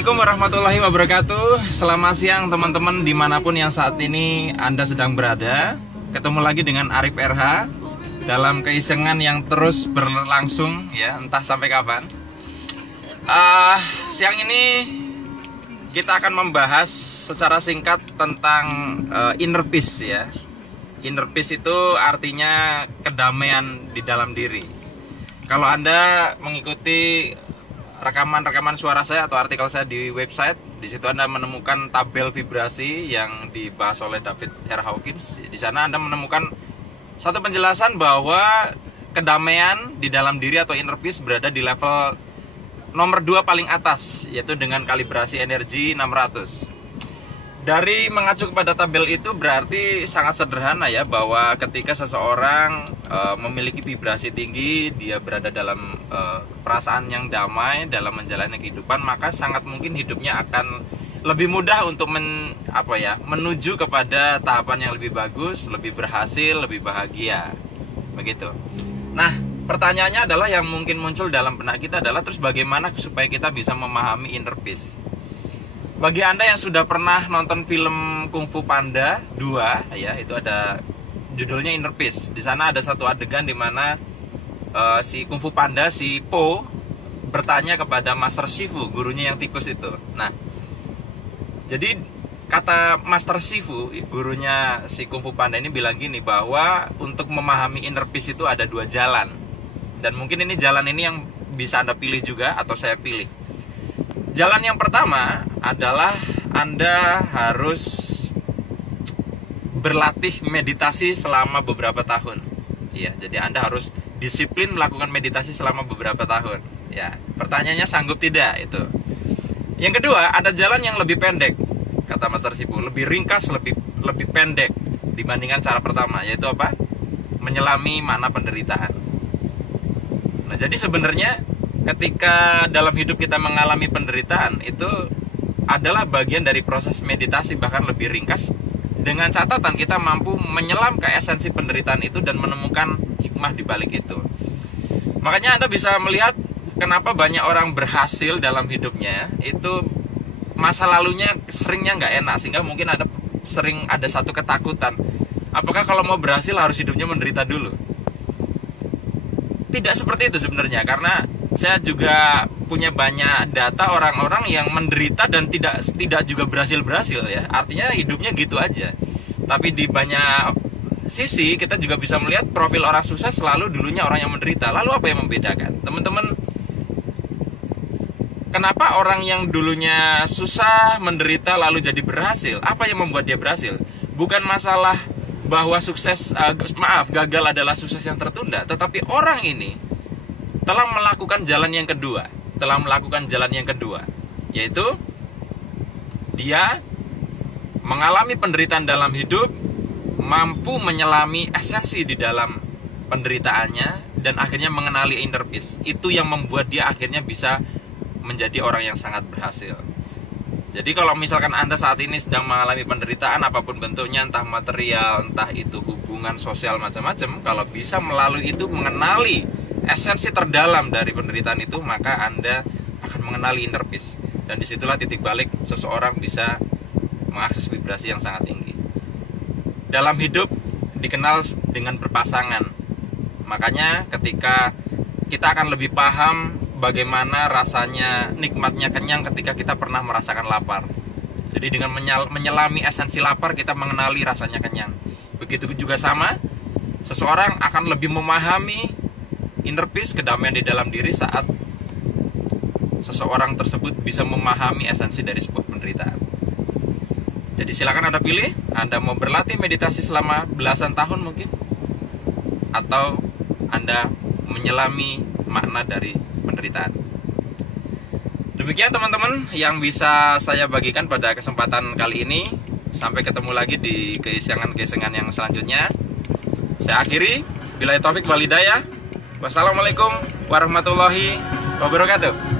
Assalamualaikum warahmatullahi wabarakatuh. Selamat siang teman-teman dimanapun yang saat ini Anda sedang berada. Ketemu lagi dengan Arif RH dalam keisengan yang terus berlangsung ya, entah sampai kapan. Siang ini kita akan membahas secara singkat tentang inner peace ya. Inner peace itu artinya kedamaian di dalam diri. Kalau Anda mengikuti rekaman suara saya atau artikel saya di website, di situ Anda menemukan tabel vibrasi yang dibahas oleh David R. Hawkins. Di sana Anda menemukan satu penjelasan bahwa kedamaian di dalam diri atau inner peace berada di level nomor 2 paling atas, yaitu dengan kalibrasi energi 600. Dari mengacu kepada tabel itu berarti sangat sederhana ya, bahwa ketika seseorang memiliki vibrasi tinggi, dia berada dalam perasaan yang damai dalam menjalani kehidupan, maka sangat mungkin hidupnya akan lebih mudah untuk menuju kepada tahapan yang lebih bagus, lebih berhasil, lebih bahagia. Begitu. Nah, pertanyaannya adalah yang mungkin muncul dalam benak kita adalah terus bagaimana supaya kita bisa memahami inner peace. Bagi Anda yang sudah pernah nonton film Kung Fu Panda 2 ya, itu ada judulnya Inner Peace. Di sana ada satu adegan di mana si Kung Fu Panda, si Po, bertanya kepada Master Shifu, gurunya yang tikus itu. Nah, jadi kata Master Shifu, gurunya si Kung Fu Panda ini bilang gini, bahwa untuk memahami inner peace itu ada 2 jalan. Dan mungkin ini jalan ini yang bisa Anda pilih juga atau saya pilih. Jalan yang pertama adalah Anda harus berlatih meditasi selama beberapa tahun. Ya, jadi Anda harus disiplin melakukan meditasi selama beberapa tahun. Ya, pertanyaannya sanggup tidak itu. Yang kedua, ada jalan yang lebih pendek, kata Master Shifu, lebih ringkas, lebih pendek dibandingkan cara pertama, yaitu apa? Menyelami makna penderitaan. Nah, jadi sebenarnya ketika dalam hidup kita mengalami penderitaan, itu adalah bagian dari proses meditasi, bahkan lebih ringkas, dengan catatan kita mampu menyelam ke esensi penderitaan itu dan menemukan hikmah di balik itu. Makanya Anda bisa melihat kenapa banyak orang berhasil dalam hidupnya, itu masa lalunya seringnya nggak enak, sehingga mungkin sering ada satu ketakutan, apakah kalau mau berhasil harus hidupnya menderita dulu? Tidak seperti itu sebenarnya, karena saya juga punya banyak data orang-orang yang menderita dan tidak juga berhasil ya. Artinya hidupnya gitu aja. Tapi di banyak sisi kita juga bisa melihat profil orang sukses selalu dulunya orang yang menderita. Lalu apa yang membedakan? Teman-teman, kenapa orang yang dulunya susah, menderita lalu jadi berhasil? Apa yang membuat dia berhasil? Bukan masalah bahwa gagal adalah sukses yang tertunda, tetapi orang ini telah melakukan jalan yang kedua, yaitu dia mengalami penderitaan dalam hidup, mampu menyelami esensi di dalam penderitaannya, dan akhirnya mengenali inner peace. Itu yang membuat dia akhirnya bisa menjadi orang yang sangat berhasil. Jadi kalau misalkan Anda saat ini sedang mengalami penderitaan apapun bentuknya, entah material, entah itu hubungan sosial macam-macam, kalau bisa melalui itu mengenali esensi terdalam dari penderitaan itu, maka Anda akan mengenali inner peace. Dan disitulah titik balik seseorang bisa mengakses vibrasi yang sangat tinggi. Dalam hidup dikenal dengan berpasangan. Makanya ketika kita akan lebih paham bagaimana rasanya nikmatnya kenyang ketika kita pernah merasakan lapar. Jadi dengan menyelami esensi lapar, kita mengenali rasanya kenyang. Begitu juga sama, seseorang akan lebih memahami inner peace, kedamaian di dalam diri, saat seseorang tersebut bisa memahami esensi dari sebuah penderitaan. Jadi silakan Anda pilih, Anda mau berlatih meditasi selama belasan tahun mungkin, atau Anda menyelami makna dari penderitaan. Demikian teman-teman yang bisa saya bagikan pada kesempatan kali ini. Sampai ketemu lagi di keisengan-keisengan yang selanjutnya. Saya akhiri, billahi taufik wal hidayah. Wassalamualaikum warahmatullahi wabarakatuh.